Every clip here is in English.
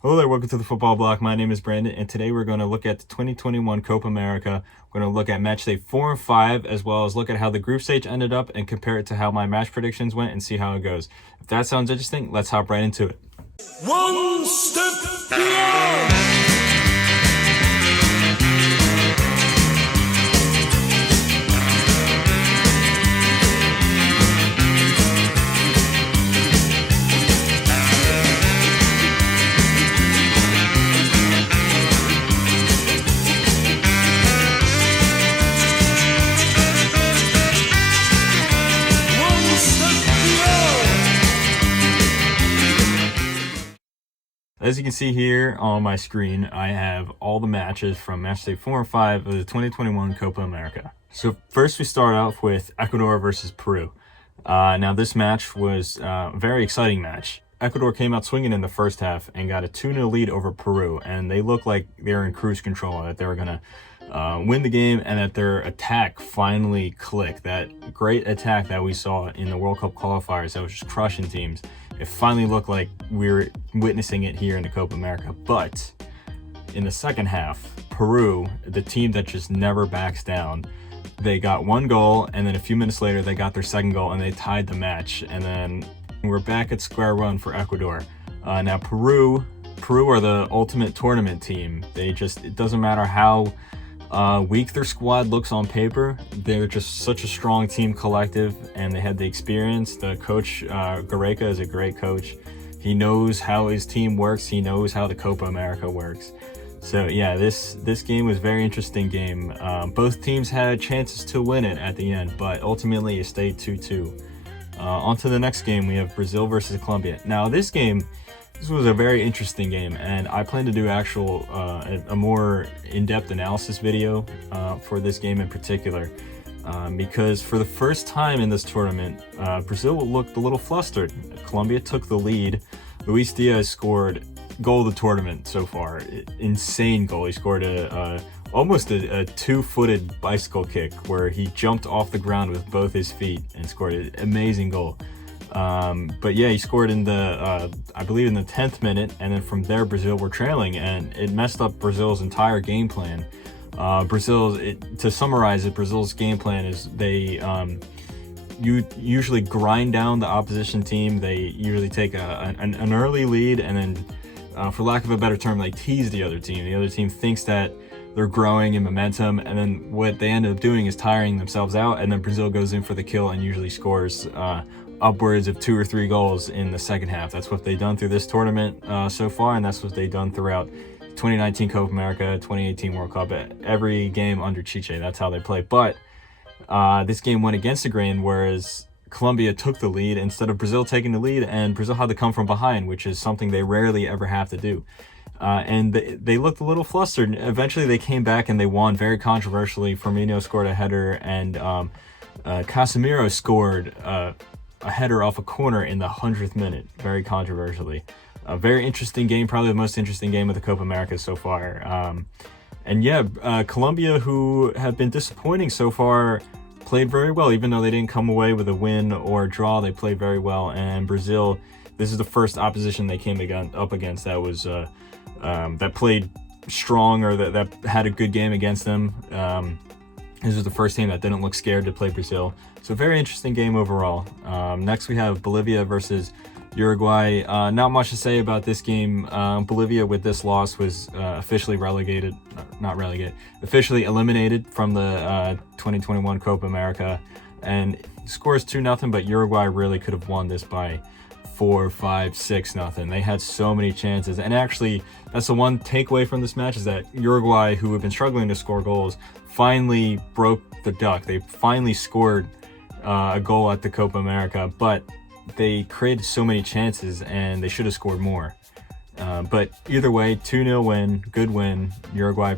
Hello there, welcome to the Football Block. My name is Brandon, and today we're going to look at the 2021 Copa America. We're going to look at Matchday 4 and 5, as well as look at how the group stage ended up and compare it to how my match predictions went and see how it goes. If that sounds interesting, let's hop right into it. One step beyond. As you can see here on my screen, I have all the matches from Matchday 4 and 5 of the 2021 Copa America. So first we start off with Ecuador versus Peru. Now this match was a very exciting match. Ecuador came out swinging in the first half and got a 2-0 lead over Peru, and they looked like they were in cruise control, that they were going to win the game, and that their attack finally clicked. That great attack that we saw in the World Cup qualifiers that was just crushing teams. It finally looked like we were witnessing it here in the Copa America. But in the second half, Peru, the team that just never backs down, they got one goal, and then a few minutes later they got their second goal and they tied the match. And then we're back at square one for Ecuador. Now Peru are the ultimate tournament team. It doesn't matter how weak their squad looks on paper, they're just such a strong team collective, and they had the experience. The coach, Gareca, is a great coach. He knows how his team works. He knows how the Copa America works. So yeah, this game was a very interesting game. Both teams had chances to win it at the end, but ultimately it stayed 2-2. On to the next game, we have Brazil versus Colombia. Now this was a very interesting game, and I plan to do a more in-depth analysis video for this game in particular, because for the first time in this tournament, Brazil looked a little flustered. Colombia took the lead. Luis Diaz scored goal of the tournament so far. Insane goal. He scored almost a two-footed bicycle kick where he jumped off the ground with both his feet and scored an amazing goal. But yeah, he scored in the I believe in the 10th minute, and then from there Brazil were trailing, and it messed up Brazil's entire game plan. To summarize it, Brazil's game plan is they usually grind down the opposition team. They usually take an early lead, and then for lack of a better term, they tease the other team. The other team thinks that they're growing in momentum, and then what they end up doing is tiring themselves out, and then Brazil goes in for the kill and usually scores upwards of 2 or 3 goals in the second half. That's what they've done through this tournament so far, and that's what they've done throughout 2019 Copa America, 2018 World Cup, every game under Chiche. That's how they play. But this game went against the grain, whereas Colombia took the lead instead of Brazil taking the lead, and Brazil had to come from behind, which is something they rarely ever have to do. And they looked a little flustered. Eventually they came back and they won very controversially. Firmino scored a header, and Casemiro scored a header off a corner in the 100th minute, very controversially. A very interesting game, probably the most interesting game of the Copa America so far. And yeah, Colombia, who have been disappointing so far, played very well. Even though they didn't come away with a win or a draw, they played very well. And Brazil, this is the first opposition they came up against that was that played strong, or that had a good game against them. This was the first team that didn't look scared to play Brazil. So very interesting game overall. Next we have Bolivia versus Uruguay. Not much to say about this game. Bolivia, with this loss, was officially officially eliminated from the 2021 Copa America, and scores 2-0, but Uruguay really could have won this by 4, 5, 6-0. They had so many chances, and actually that's the one takeaway from this match, is that Uruguay, who have been struggling to score goals, finally broke the duck. They finally scored a goal at the Copa America, but they created so many chances and they should have scored more. But either way, 2-0 win, good win. Uruguay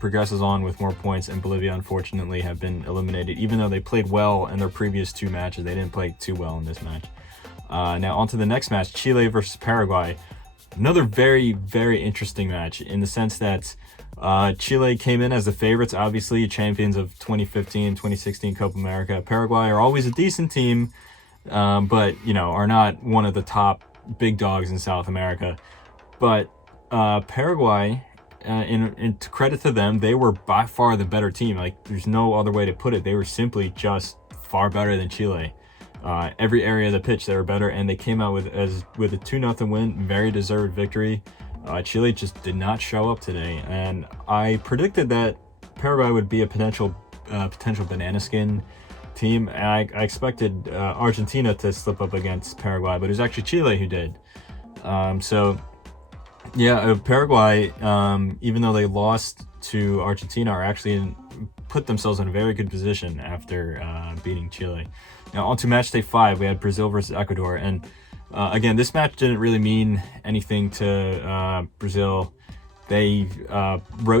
progresses on with more points, and Bolivia, unfortunately, have been eliminated. Even though they played well in their previous 2 matches, they didn't play too well in this match. Now on to the next match, Chile versus Paraguay. Another very, very interesting match, in the sense that Chile came in as the favorites, obviously champions of 2015, 2016 Copa America. Paraguay are always a decent team, but are not one of the top big dogs in South America. But Paraguay, in to credit to them, they were by far the better team. Like, there's no other way to put it. They were simply just far better than Chile. Every area of the pitch, they were better, and they came out with a 2-0 win, very deserved victory. Chile just did not show up today, and I predicted that Paraguay would be a potential banana skin team. And I expected Argentina to slip up against Paraguay, but it was actually Chile who did. Paraguay, even though they lost to Argentina, are actually put themselves in a very good position after beating Chile. Now, on to Matchday 5, we had Brazil versus Ecuador, and again, this match didn't really mean anything to Brazil. They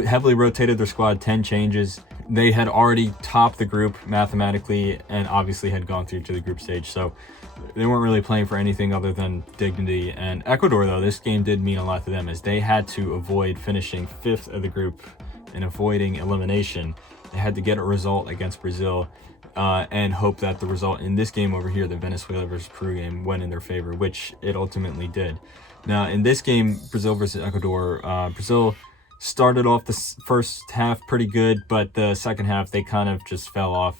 heavily rotated their squad, 10 changes. They had already topped the group mathematically and obviously had gone through to the group stage, so they weren't really playing for anything other than dignity. And Ecuador, though, this game did mean a lot to them, as they had to avoid finishing 5th of the group and avoiding elimination. They had to get a result against Brazil and hope that the result in this game over here, the Venezuela versus Peru game, went in their favor, which it ultimately did. Now, in this game, Brazil versus Ecuador, Brazil started off the first half pretty good, but the second half, they kind of just fell off.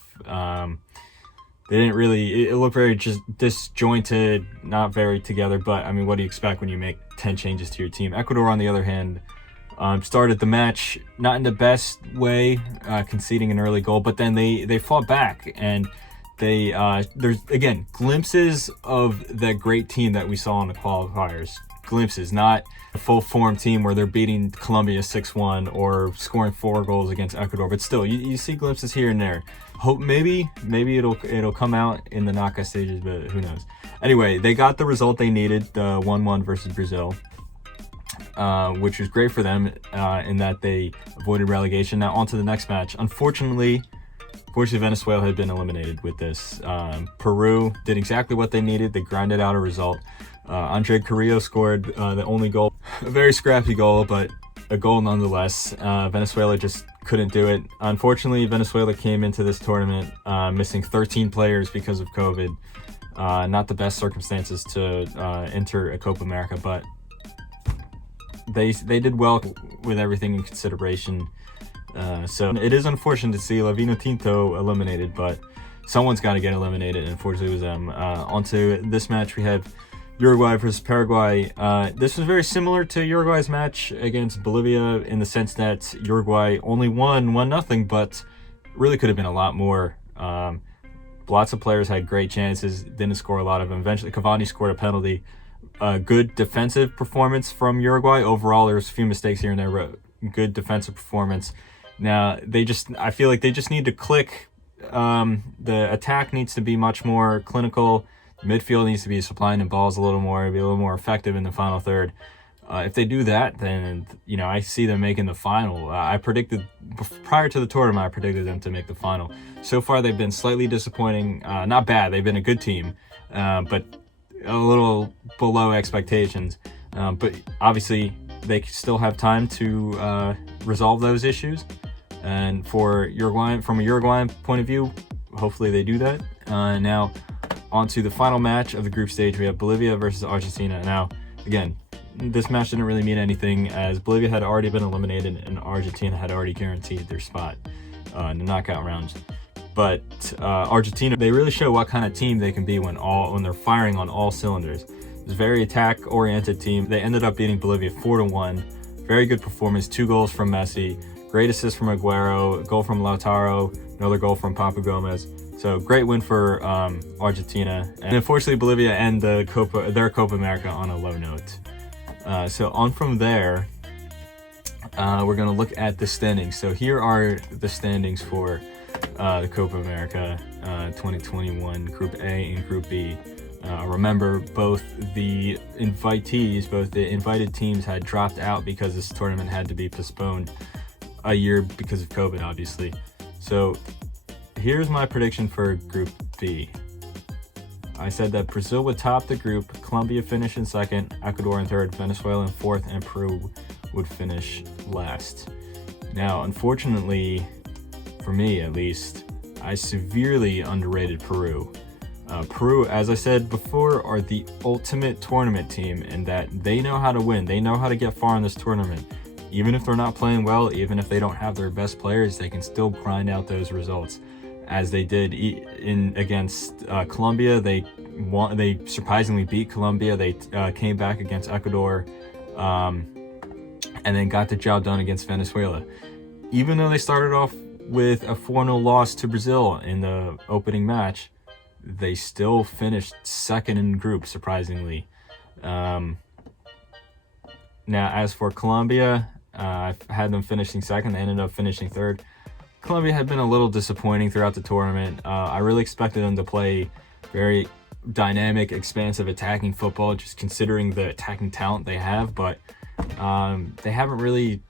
They didn't really, it looked very just disjointed, not very together, but I mean, what do you expect when you make 10 changes to your team? Ecuador, on the other hand, started the match not in the best way, conceding an early goal, but then they fought back, and there's, again, glimpses of that great team that we saw in the qualifiers. Glimpses, not a full form team where they're beating Colombia 6-1 or scoring 4 goals against Ecuador, but still, you see glimpses here and there. Hope maybe it'll come out in the knockout stages, but who knows. Anyway, they got the result they needed, the 1-1 versus Brazil, which was great for them in that they avoided relegation. Now on to the next match. Unfortunately, Venezuela had been eliminated with this. Peru did exactly what they needed. They grinded out a result. Andre Carrillo scored the only goal. A very scrappy goal, but a goal nonetheless. Venezuela just couldn't do it. Unfortunately, Venezuela came into this tournament missing 13 players because of COVID. Not the best circumstances to enter a Copa America, but they did well with everything in consideration. So it is unfortunate to see La Vinotinto eliminated, but someone's got to get eliminated, and unfortunately it was them. Onto this match, we have Uruguay versus Paraguay. This was very similar to Uruguay's match against Bolivia in the sense that Uruguay only won 1-0, but really could have been a lot more. Lots of players had great chances, didn't score a lot of them. Eventually, Cavani scored a penalty. Good defensive performance from Uruguay. Overall, there was a few mistakes here and there, but good defensive performance. Now, I feel like they just need to click. The attack needs to be much more clinical. Midfield needs to be supplying the balls a little more, be a little more effective in the final third. If they do that, then, I see them making the final. I predicted, prior to the tournament, I predicted them to make the final. So far, they've been slightly disappointing. Not bad. They've been a good team, but a little below expectations. But obviously, they still have time to resolve those issues. And from a Uruguayan point of view, hopefully they do that. Now, on to the final match of the group stage, we have Bolivia versus Argentina. Now, again, this match didn't really mean anything, as Bolivia had already been eliminated and Argentina had already guaranteed their spot in the knockout rounds. But Argentina, they really show what kind of team they can be when they're firing on all cylinders. It's a very attack-oriented team. They ended up beating Bolivia 4-1. Very good performance. 2 goals from Messi. Great assist from Aguero. A goal from Lautaro. Another goal from Papu Gomez. So great win for Argentina. And unfortunately, Bolivia end their Copa America on a low note. So on from there, we're going to look at the standings. So here are the standings for the Copa America 2021 Group A and Group B. Remember, both the invited teams had dropped out because this tournament had to be postponed a year because of COVID, obviously. So here's my prediction for Group B. I said that Brazil would top the group, Colombia finish in second, Ecuador in third, Venezuela in fourth, and Peru would finish last. Now, unfortunately, for me at least, I severely underrated Peru. Peru, as I said before, are the ultimate tournament team in that they know how to win. They know how to get far in this tournament. Even if they're not playing well, even if they don't have their best players, they can still grind out those results, as they did against Colombia. They surprisingly beat Colombia. They came back against Ecuador, and then got the job done against Venezuela. Even though they started off with a 4-0 loss to Brazil in the opening match, they still finished second in the group, surprisingly. Now, as for Colombia, I had them finishing second. They ended up finishing third. Colombia had been a little disappointing throughout the tournament. I really expected them to play very dynamic, expansive, attacking football, just considering the attacking talent they have, but they haven't really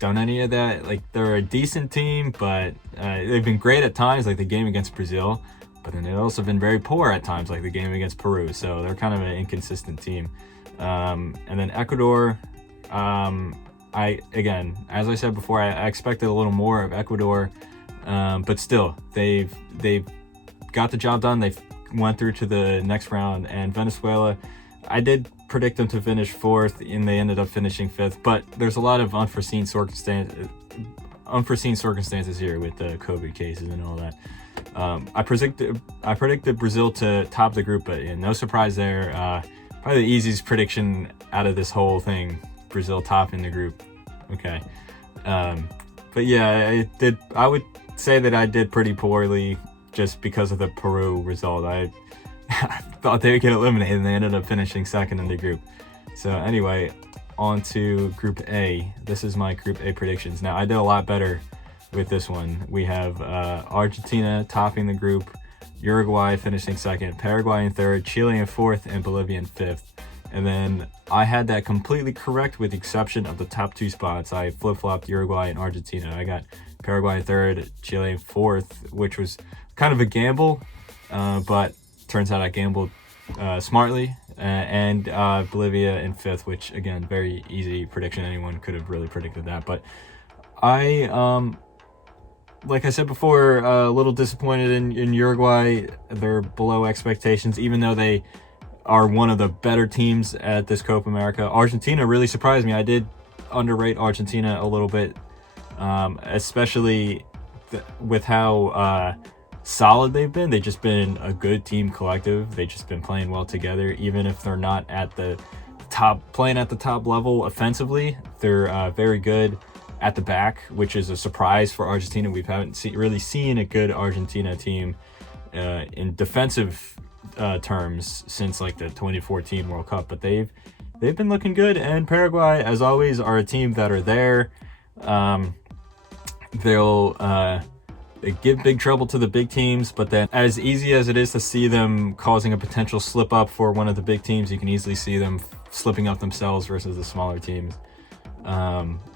done any of that. Like, they're a decent team, but they've been great at times, like the game against Brazil, but then they've also been very poor at times, like the game against Peru. So they're kind of an inconsistent team. And then Ecuador, again, as I said before, I expected a little more of Ecuador, but still, they've got the job done. They've went through to the next round. And Venezuela, I did predict them to finish fourth, and they ended up finishing fifth. But there's a lot of unforeseen circumstances here with the COVID cases and all that. I predicted Brazil to top the group, but no surprise there. Probably the easiest prediction out of this whole thing, Brazil topping the group. Okay. But yeah, I would say that I did pretty poorly just because of the Peru result. I thought they would get eliminated, and they ended up finishing second in the group. So anyway, on to Group A. This is my Group A predictions. Now, I did a lot better with this one. We have Argentina topping the group, Uruguay finishing second, Paraguay in third, Chile in fourth, and Bolivia in fifth. And then I had that completely correct with the exception of the top two spots. I flip-flopped Uruguay and Argentina. I got Paraguay in third, Chile in fourth, which was kind of a gamble, but turns out I gambled smartly. And Bolivia in fifth, which, again, very easy prediction. Anyone could have really predicted that. But like I said before, a little disappointed in Uruguay. They're below expectations, even though they are one of the better teams at this Copa America. Argentina really surprised me. I did underrate Argentina a little bit, especially with how solid they've been. They've just been a good team collective. They've just been playing well together, even if they're not at the top, playing at the top level offensively. They're very good at the back, which is a surprise for Argentina. We haven't really seen a good Argentina team in defensive terms since like the 2014 World Cup, but they've been looking good. And Paraguay, as always, are a team that are there. They give big trouble to the big teams, but then as easy as it is to see them causing a potential slip up for one of the big teams, you can easily see them slipping up themselves versus the smaller teams.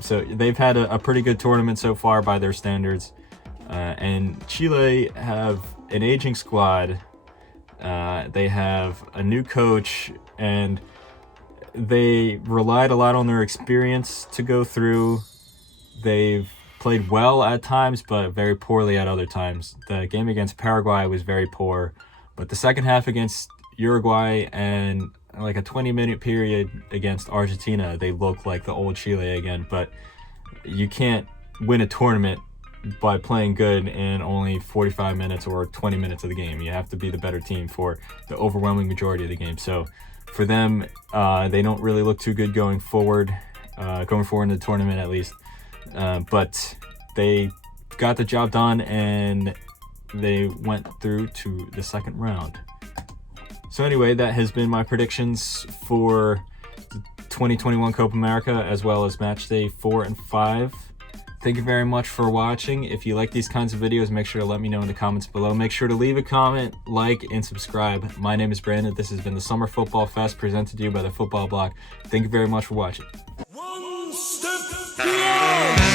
So they've had a pretty good tournament so far by their standards. And Chile have an aging squad. They have a new coach, and they relied a lot on their experience to go through. They've played well at times, but very poorly at other times. The game against Paraguay was very poor, but the second half against Uruguay and like a 20-minute period against Argentina, they look like the old Chile again. But you can't win a tournament by playing good in only 45 minutes or 20 minutes of the game. You have to be the better team for the overwhelming majority of the game. So for them, they don't really look too good going forward in the tournament at least. But they got the job done, and they went through to the second round. So anyway, that has been my predictions for the 2021 Copa America, as well as Matchday 4 and 5. Thank you very much for watching. If you like these kinds of videos, make sure to let me know in the comments below. Make sure to leave a comment, like, and subscribe. My name is Brandon. This has been the Summer Football Fest presented to you by the Football Bloc. Thank you very much for watching. One step beyond.